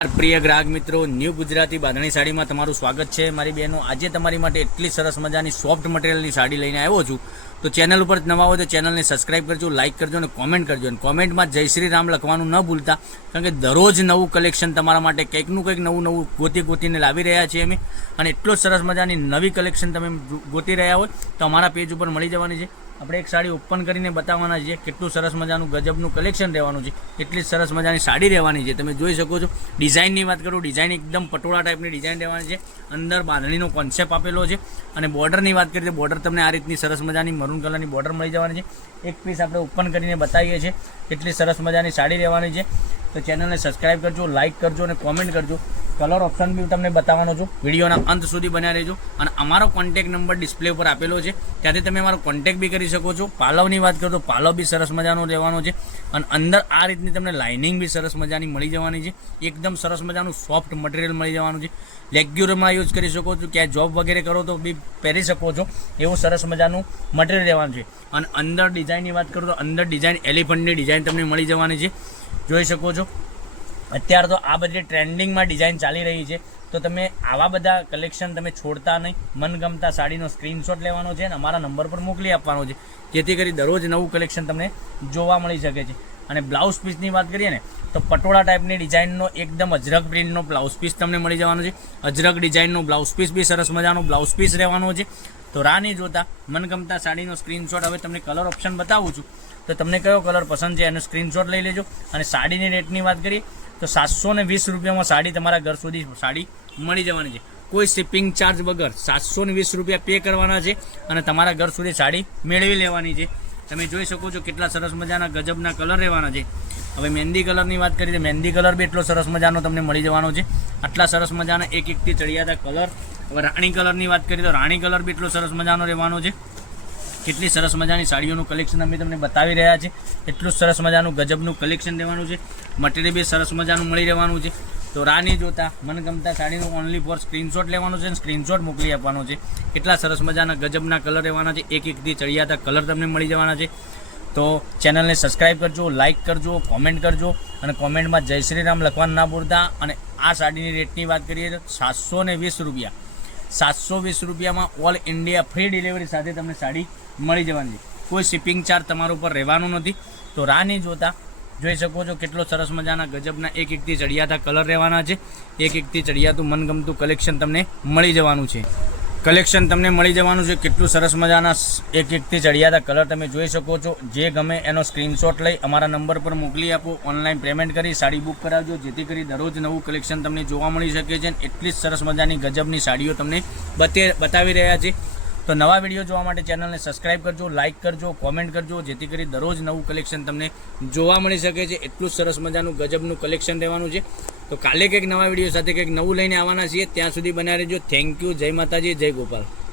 પ્રિય ગ્રાહક મિત્રો, ન્યૂ ગુજરાતી બાંધણી સાડીમાં તમારું સ્વાગત છે. મારી બહેનો, આજે તમારી માટે એટલી સરસ મજાની સોફ્ટ મટીરિયલની સાડી લઈને આવ્યો છું. તો ચેનલ ઉપર નવા હોય તો ચેનલને સબસ્ક્રાઈબ કરજો, લાઇક કરજો અને કોમેન્ટ કરજો. અને કોમેન્ટમાં જય શ્રી રામ લખવાનું ન ભૂલતા, કારણ કે દરરોજ નવું કલેક્શન તમારા માટે કંઈકનું કંઈક નવું ગોતીને લાવી રહ્યા છીએ અમે. અને એટલો સરસ મજાની નવી કલેક્શન તમે ગોતી રહ્યા હોય તો અમારા પેજ ઉપર મળી જવાની છે. આપણે એક સાડી ઓપન કરીને બતાવવાના છીએ. કેટલું સરસ મજાનું ગજબનું કલેક્શન રહેવાનું છે. એટલી સરસ મજાની સાડી રહેવાની છે. તમે જોઈ શકો છો. ડિઝાઇનની વાત કરું, ડિઝાઇન એકદમ પટોળા ટાઈપની ડિઝાઇન રહેવાની છે. અંદર બાંધણીનો કોન્સેપ્ટ આપેલો છે. અને બોર્ડરની વાત કરીએ તો બોર્ડર તમને આ રીતની સરસ મજાની મરૂન કલરની બોર્ડર મળી જવાની છે. એક પીસ આપણે ઓપન કરીને બતાવીએ છીએ. કેટલી સરસ મજાની સાડી રહેવાની છે. તો ચેનલને સબસ્ક્રાઈબ કરજો, લાઇક કરજો અને કોમેન્ટ કરજો. કલર ઓપ્શન બી તમને બતાવવાનો છું. વિડીયોના અંત સુધી બન્યા રહેજો. અને અમારો કોન્ટેક્ટ નંબર ડિસ્પ્લે ઉપર આપેલો છે, ત્યાંથી તમે અમારો કોન્ટેક્ટ બી કરી શકો છો. પાલવની વાત કરો તો પાલવ બી સરસ મજાનો રહેવાનો છે. અને અંદર આ રીતની તમને લાઇનિંગ બી સરસ મજાની મળી જવાની છે. એકદમ સરસ મજાનું સોફ્ટ મટીરિયલ મળી જવાનું છે. રેગ્યુલરમાં યુઝ કરી શકો છો, ક્યાંય જોબ વગેરે કરો તો બી પહેરી શકો છો. એવું સરસ મજાનું મટીરિયલ રહેવાનું છે. અને અંદર ડિઝાઇનની વાત કરું તો અંદર ડિઝાઇન એલિફન્ટની ડિઝાઇન તમને મળી જવાની છે. જોઈ શકો છો. અત્યારે તો આ બધી ટ્રેન્ડિંગમાં ડિઝાઇન ચાલી રહી છે. તો તમે આવા બધા કલેક્શન તમે છોડતા નહીં. મનગમતા સાડીનો સ્ક્રીનશોટ લેવાનો છે અને અમારા નંબર પર મોકલી આપવાનો છે, જેથી કરી દરરોજ નવું કલેક્શન તમને જોવા મળી શકે છે. અને બ્લાઉઝ પીસની વાત કરીએ ને તો પટોળા ટાઈપની ડિઝાઇનનો એકદમ અજરક પ્રિન્ટનો બ્લાઉઝ પીસ તમને મળી જવાનો છે. અજરક ડિઝાઇનનો બ્લાઉઝ પીસ બી સરસ મજાનો બ્લાઉઝ પીસ રહેવાનો છે. તો રાહ નહીં જોતા, મનગમતા સાડીનો સ્ક્રીનશોટ, હવે તમને કલર ઓપ્શન બતાવું છું તો તમને કયો કલર પસંદ છે એનો સ્ક્રીનશોટ લઈ લેજો. અને સાડીની રેટની વાત કરીએ તો 720 રૂપિયામાં સાડી તમારા ઘર સુધી સાડી મળી જવાની છે. કોઈ શિપિંગ ચાર્જ વગર 720 રૂપિયા પે કરવાના છે અને તમારા ઘર સુધી સાડી મેળવી લેવાની છે. તમે જોઈ શકો છો કેટલા સરસ મજાના ગજબના કલર રહેવાના છે. હવે મહેંદી કલરની વાત કરીએ તો મહેંદી કલર બી એટલો સરસ મજાનો તમને મળી જવાનો છે. આટલા સરસ મજાના એક એકથી ચડિયાતા કલર. હવે રાણી કલરની વાત કરીએ તો રાણી કલર બી એટલો સરસ મજાનો રહેવાનો છે. કેટલી સરસ મજાની સાડીઓનું કલેક્શન અમે તમને બતાવી રહ્યા છીએ. એટલું સરસ મજાનું ગજબનું કલેક્શન રહેવાનું છે. મટીરિયલ બી સરસ મજાનું મળી રહેવાનું છે. તો રાહ નહીં જોતા, મનગમતા સાડીનું ઓનલી ફોર સ્ક્રીનશોટ લેવાનો છે અને સ્ક્રીનશોટ મોકલી આપવાનો છે. કેટલા સરસ મજાના ગજબના કલર રહેવાના છે. એક એકથી ચડિયાતા કલર તમને મળી જવાના છે. તો ચેનલને સબસ્ક્રાઈબ કરજો, લાઇક કરજો, કોમેન્ટ કરજો અને કોમેન્ટમાં જય શ્રી રામ લખવાનું ના ભૂલતા. અને આ સાડીની રેટની વાત કરીએ તો 720 રૂપિયા. 720 રૂપિયામાં ઓલ ઇન્ડિયા ફ્રી ડિલિવરી સાથે તમને સાડી મળી જવાની છે. કોઈ શિપિંગ ચાર્જ તમારા ઉપર રહેવાનું નથી. તો રાહ નહીં જોતા, જોઈ શકો છો કેટલો સરસ મજાના ગજબના એક એકથી ચડિયાતા કલર રહેવાના છે. એક એકથી ચડિયાતું મનગમતું કલેક્શન તમને મળી જવાનું છે. કેટલું સરસ મજાના એક એકથી ચડિયાતા કલર તમે જોઈ શકો છો. જે ગમે એનો સ્ક્રીનશોટ લઈ અમારા નંબર પર મોકલી આપો. ઓનલાઈન પેમેન્ટ કરી સાડી બુક કરાવજો, જેથી કરી દરરોજ નવું કલેક્શન તમને જોવા મળી શકે છે. એટલી જ સરસ મજાની ગજબની સાડીઓ તમને બતાવી રહ્યા છે. તો નવા વિડીયો જોવા માટે ચેનલને સબસ્ક્રાઈબ કરજો, લાઇક કરજો, કોમેન્ટ કરજો, જેથી કરી દરરોજ નવું કલેક્શન તમને જોવા મળી શકે છે. એટલું સરસ મજાનું ગજબનું કલેક્શન રહેવાનું છે. તો કાલે કંઈક નવા વિડીયો સાથે કંઈક નવું લઈને આવવાના છીએ. ત્યાં સુધી બન્યા રહેજો. Thank you. જય માતાજી, જય ગોપાલ.